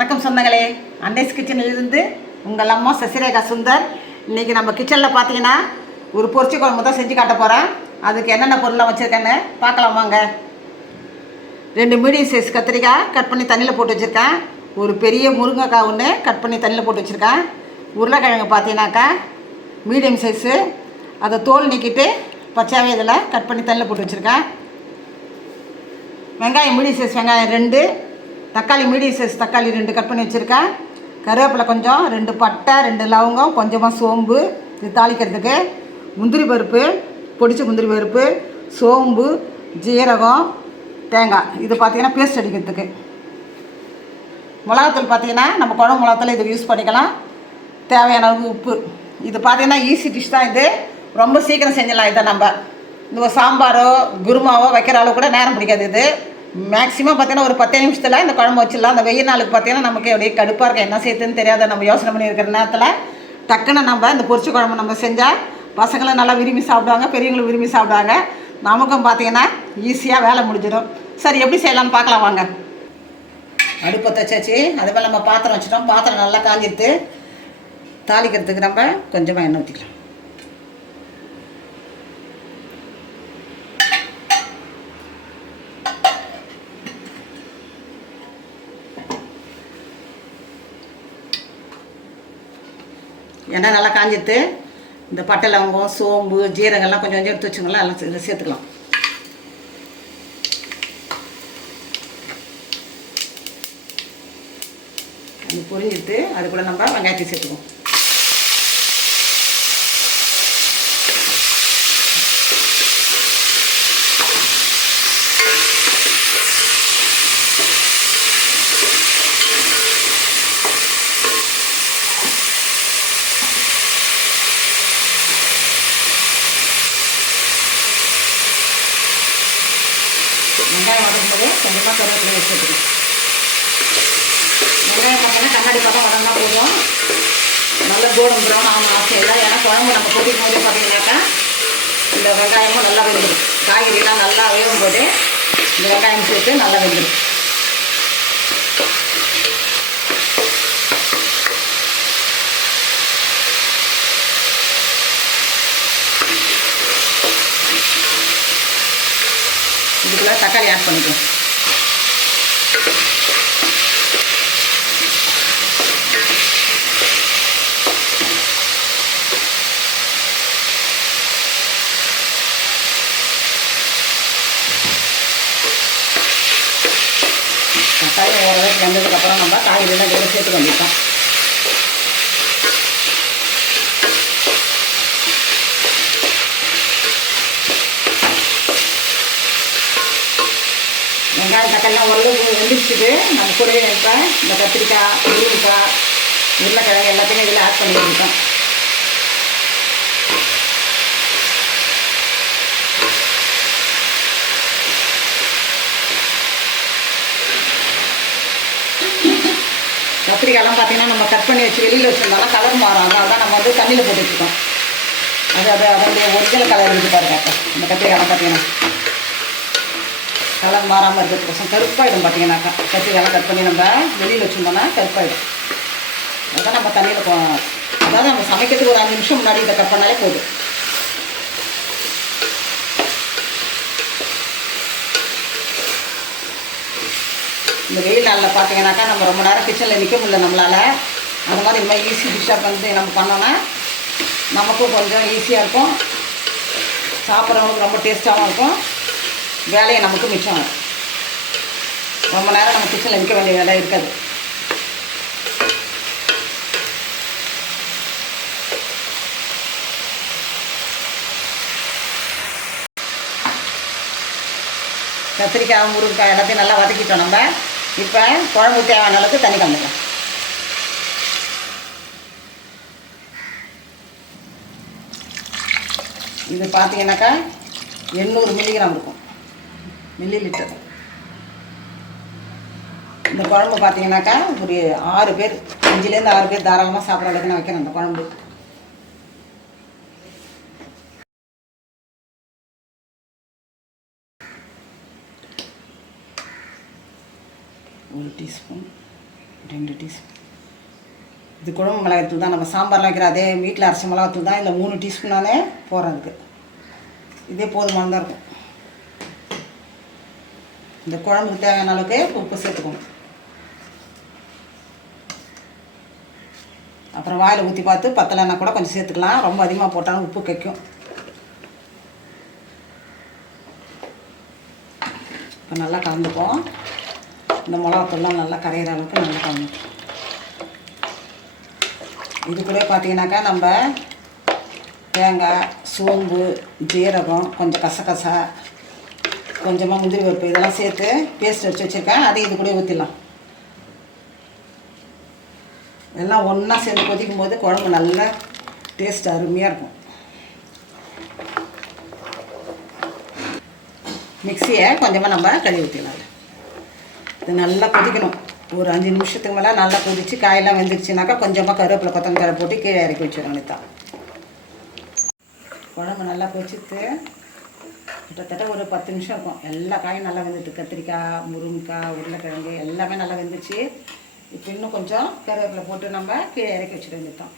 வணக்கம் சொந்தங்களே. அண்டேஸ் கிச்சனிலிருந்து உங்கள் அம்மா சசிரேகா சுந்தர். இன்றைக்கி நம்ம கிச்சனில் பார்த்தீங்கன்னா ஒரு பொரிச்சி குழம்பு தான் செஞ்சு காட்ட போகிறேன் அதுக்கு என்னென்ன பொருளாக வச்சுருக்கேன்னு பார்க்கலாம் வாங்க. ரெண்டு மீடியம் சைஸ் கத்திரிக்காய் கட் பண்ணி தண்ணியில் போட்டு வச்சுருக்கேன். ஒரு பெரிய முருங்கைக்காய் ஒன்று கட் பண்ணி தண்ணியில் போட்டு வச்சுருக்கேன். உருளைக்கிழங்கு பார்த்தீங்கன்னாக்கா மீடியம் சைஸு அதை தோல் நீக்கிட்டு பச்சையாகவே இதில் கட் பண்ணி தண்ணியில் போட்டு வச்சுருக்கேன். வெங்காயம் மீடியம் சைஸ் வெங்காயம் ரெண்டு. தக்காளி மீடியம் சைஸ் தக்காளி ரெண்டு கட் பண்ணி வச்சுருக்கேன். கருவேப்பிலை கொஞ்சம் ரெண்டு பட்டை ரெண்டு லவங்கம் கொஞ்சமாக சோம்பு. இது தாளிக்கிறதுக்கு முந்திரி பருப்பு பொடிச்ச முந்திரி பருப்பு சோம்பு ஜீரகம் தேங்காய். இது பார்த்தீங்கன்னா பேஸ்ட் அடிக்கிறதுக்கு. மிளகாத்தூள் பார்த்தீங்கன்னா நம்ம குழம்பு மிளகாத்தூள் இது யூஸ் பண்ணிக்கலாம். தேவையான அளவு உப்பு. இது பார்த்தீங்கன்னா ஈஸி டிஷ் தான் இது. ரொம்ப சீக்கிரம் செஞ்சிடலாம் இதை நம்ம. இந்த ஒரு சாம்பாரோ குருமாவோ வைக்கிற அளவு கூட நேரம் பிடிக்காது இது. மேக்ஸிமம் பார்த்தீங்கன்னா ஒரு பத்து நிமிஷத்தில் இந்த குழம்பு வச்சிடலாம். அந்த வெயில் நாளுக்கு பார்த்தீங்கன்னா நமக்கு அப்படியே கடுப்பாக இருக்கும். என்ன செய்யுதுன்னு தெரியாத. நம்ம யோசனை பண்ணி இருக்கிற நேரத்தில் டக்குன்னு நம்ம இந்த பொரிச்சு குழம்பு நம்ம செஞ்சால் பசங்களும் நல்லா விரும்பி சாப்பிடுவாங்க பெரியவங்களும் விரும்பி சாப்பிடுவாங்க. நமக்கும் பார்த்தீங்கன்னா ஈஸியாக வேலை முடிஞ்சிடும். சரி எப்படி செய்யலாம்னு பார்க்கலாம் வாங்க. அடுப்பை தச்சாச்சு அது நம்ம பாத்திரம் வச்சிட்டோம். பாத்திரம் நல்லா காஞ்சிட்டு தாளிக்கிறதுக்கு நம்ம கொஞ்சமாக எண்ணெய் ஊற்றிக்கலாம் எண்ணெய் நல்லா காஞ்சிட்டு இந்த பட்டை லவங்கம் சோம்பு ஜீரகம்லாம் கொஞ்சம் கொஞ்சம் எடுத்து வச்சுங்களா எல்லாம் இதில் சேர்த்துக்கலாம். அது பொரிஞ்சிட்டு அது கூட நம்ம வெங்காயத்தை சேர்த்துக்குவோம். வெங்காயம் கொஞ்சமாக கருவேப்பிலை வச்சுக்கணும் வெங்காயம் பார்த்தீங்கன்னா கண்ணாடி பக்கம் வளர்ந்தா போதும். நல்ல கோல்டன் ப்ரௌன் ஆகணும் அவசியம் இல்லை ஏன்னா குழம்பு நம்ம கொதிக்கும் போது பார்த்தீங்கன்னாக்கா இந்த வெங்காயமும் நல்லா வெந்துடும். காய்கறிலாம் நல்லா வேகும் போது இந்த வெங்காயம் சேர்த்து நல்லா வெந்துடும். இதுக்குள்ளே தக்காளி ஆட் பண்ணிக்குவோம் தக்காளி ஓரளவுக்கு வெந்ததுக்கப்புறம் நம்ம காய்கறியெல்லாம் இதில் சேர்த்து வந்துட்டோம் வெங்காயம் தக்காளிலாம் ஓரளவு வெந்துச்சுட்டு நம்ம கூடவே இப்போ இந்த கத்திரிக்காய் முருங்கைக்காய் உருளைக்கிழங்கு எல்லாத்தையுமே இதில் ஆட் பண்ணி இருக்கோம். கத்திரிக்காயெல்லாம் பார்த்தீங்கன்னா நம்ம கட் பண்ணி வச்சு வெளியில் வச்சுருந்தாலும் கலர் மாறும். அதனால தான் நம்ம வந்து தண்ணியில் போட்டு வச்சுக்கோம் அது அது அதனுடைய ஒரிஜினல் கலர் இருந்து பாருங்க. அப்போ இந்த கத்திரிக்காயெல்லாம் பார்த்தீங்கன்னா. கலர் மாறாமல் இருக்கிறதுக்கோசம் கருப்பாயிடும் பார்த்தீங்கன்னாக்கா. கத்திரிக்காயெல்லாம் கட் பண்ணி நம்ம வெளியில் வச்சுருந்தோம்னா கருப்பாயிடும். அதுதான் நம்ம தண்ணியில் போ அதாவது நம்ம சமைக்கிறதுக்கு ஒரு அஞ்சு நிமிஷம் முன்னாடி இதை கட் பண்ணாலே போதும். இந்த வெயில் நாளில் பார்த்தீங்கன்னாக்கா நம்ம ரொம்ப நேரம் கிச்சனில் நிற்க முடியல நம்மளால். அந்த மாதிரி இந்த மாதிரி ஈஸி டிஷ்ஷாக வந்து நம்ம பண்ணோன்னா நமக்கும் கொஞ்சம் ஈஸியாக இருக்கும். சாப்பிட்றவங்களுக்கு ரொம்ப டேஸ்ட்டாகவும் இருக்கும். வேலையை நமக்கு மிச்சம் ரொம்ப நேரம் நம்ம கிச்சனில் நிற்க வேண்டிய வேலை இருக்காது. கத்திரிக்காய் முருங்கைக்காய் எல்லாத்தையும் நல்லா வதக்கிட்டோம் நம்ம. இப்போ குழம்பு தேவையான அளவுக்கு தண்ணி கலந்துக்கலாம். இது பார்த்தீங்கன்னாக்கா எண்ணூறு மில்லிகிராம் இருக்கும். மில்லி லிட்டர் இந்த குழம்பு பார்த்தீங்கன்னாக்கா ஒரு ஆறு பேர் அஞ்சுலேருந்து ஆறு பேர் தாராளமாக சாப்பிட்ற அளவுக்கு நான் வைக்கிறேன் அந்த குழம்பு. ஒரு டீஸ்பூன் ரெண்டு டீஸ்பூன். இது குழம்பு மிளகாய்த்தூள் தான். நம்ம சாம்பார்லாம் வைக்கிற அதே வீட்டில் அரைச்ச மிளகாத்தூள் தான். இல்லை மூணு டீஸ்பூனாலே போடுறேன் இதே போதுமானதாக இருக்கும். இந்த குழம்புக்கு தேவையான அளவுக்கு உப்பு சேர்த்துக்கணும். அப்புறம் வாயில் ஊற்றி பார்த்து பத்தலைன்னா கூட கொஞ்சம் சேர்த்துக்கலாம். ரொம்ப அதிகமாக போட்டாலும் உப்பு கைக்கும். இப்போ நல்லா கலந்துப்போம். இந்த மிளகாத்தூள்லாம் நல்லா கரையிற அளவுக்கு நல்லா கலந்துப்போம் இது கூட பார்த்தீங்கன்னாக்கா நம்ம தேங்காய் சோம்பு ஜீரகம் கொஞ்சம் கசகசா கொஞ்சமாக முந்திரி பருப்பு இதெல்லாம் சேர்த்து பேஸ்ட் வச்சு வச்சுருக்கேன். அதையும் இது கூட ஊற்றிடலாம் எல்லாம் ஒன்றா சேர்ந்து கொதிக்கும் போது குழம்பு நல்லா டேஸ்ட் அருமையாக இருக்கும். மிக்சியை கொஞ்சமாக நம்ம கழுவி ஊற்றிடலாம் இது நல்லா கொதிக்கணும். ஒரு அஞ்சு நிமிஷத்துக்கு மேலே நல்லா கொதிச்சு காயெல்லாம் வெந்துருச்சுனாக்கா கொஞ்சமாக கருவேப்பிலை கொத்தமல்லி போட்டு கீழே இறக்கி வச்சிடணும் அனிதா. குழம்பு நல்லா கொதிச்சுட்டு கிட்டத்தட்ட ஒரு பத்து நிமிஷம் இருக்கும். எல்லா காயும் நல்லா வெந்துட்டு கத்திரிக்காய் முருங்கைக்காய் உருளைக்கிழங்கு எல்லாமே நல்லா வெந்துச்சு. இப்போ இன்னும் கொஞ்சம் கருவேப்பிலை போட்டு நம்ம கீழே இறக்கி வச்சுட்டு வந்துட்டோம்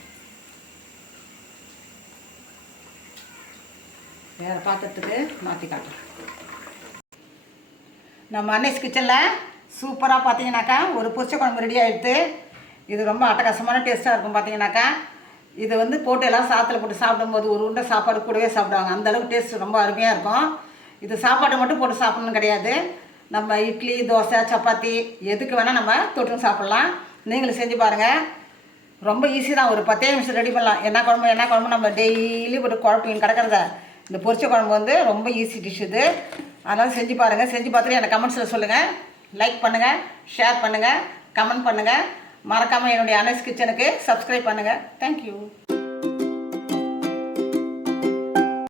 வேறு பாத்திரத்துக்கு மாற்றி காட்டுறோம் நம்ம அன்னைஸ் கிச்சனில் சூப்பராக பார்த்தீங்கன்னாக்கா ஒரு பொரிச்ச குழம்பு ரெடி ஆகிடுது இது ரொம்ப அட்டகாசமான டேஸ்ட்டாக இருக்கும் பார்த்தீங்கன்னாக்கா இது வந்து போட்டு எல்லாம் சாத்தில் போட்டு சாப்பிடும்போது ஒரு உருண்டை சாப்பாடு கூடவே சாப்பிடுவாங்க. அந்தளவுக்கு டேஸ்ட் ரொம்ப அருமையாக இருக்கும். இது சாப்பாடு மட்டும் போட்டு சாப்பிடணும் கிடையாது. நம்ம இட்லி தோசை சப்பாத்தி எதுக்கு வேணால் நம்ம தொட்டு சாப்பிட்லாம். நீங்களும் செஞ்சு பாருங்கள் ரொம்ப ஈஸி தான். ஒரு பத்தே நிமிஷம் ரெடி பண்ணலாம். என்ன குழம்பு என்ன குழம்பு நம்ம டெய்லி போட்டு குழப்பின்னு கிடக்கிறத. இந்த பொரிச்ச குழம்பு வந்து ரொம்ப ஈஸி டிஷ் இது. அதனால் செஞ்சு பாருங்கள் செஞ்சு பார்த்துட்டு எனக்கு கமெண்ட்ஸில் சொல்லுங்கள் லைக் பண்ணுங்கள் ஷேர் பண்ணுங்கள் கமெண்ட் பண்ணுங்கள் மறக்காமல் என்னுடைய அனஸ் கிச்சனுக்கு சப்ஸ்கிரைப் பண்ணுங்கள் தேங்க்யூ